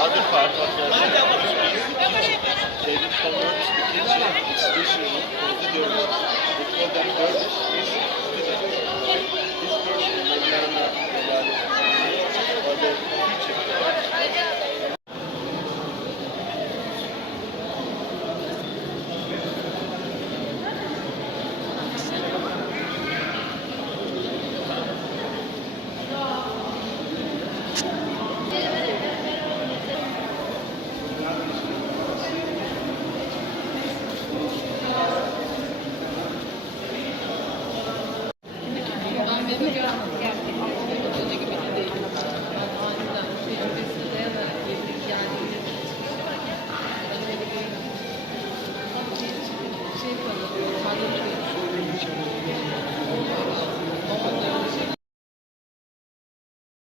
other part of the they will convert the kitchen especially for the dervish. They call them dervish is student. This person Mevlana or the teacher. Şey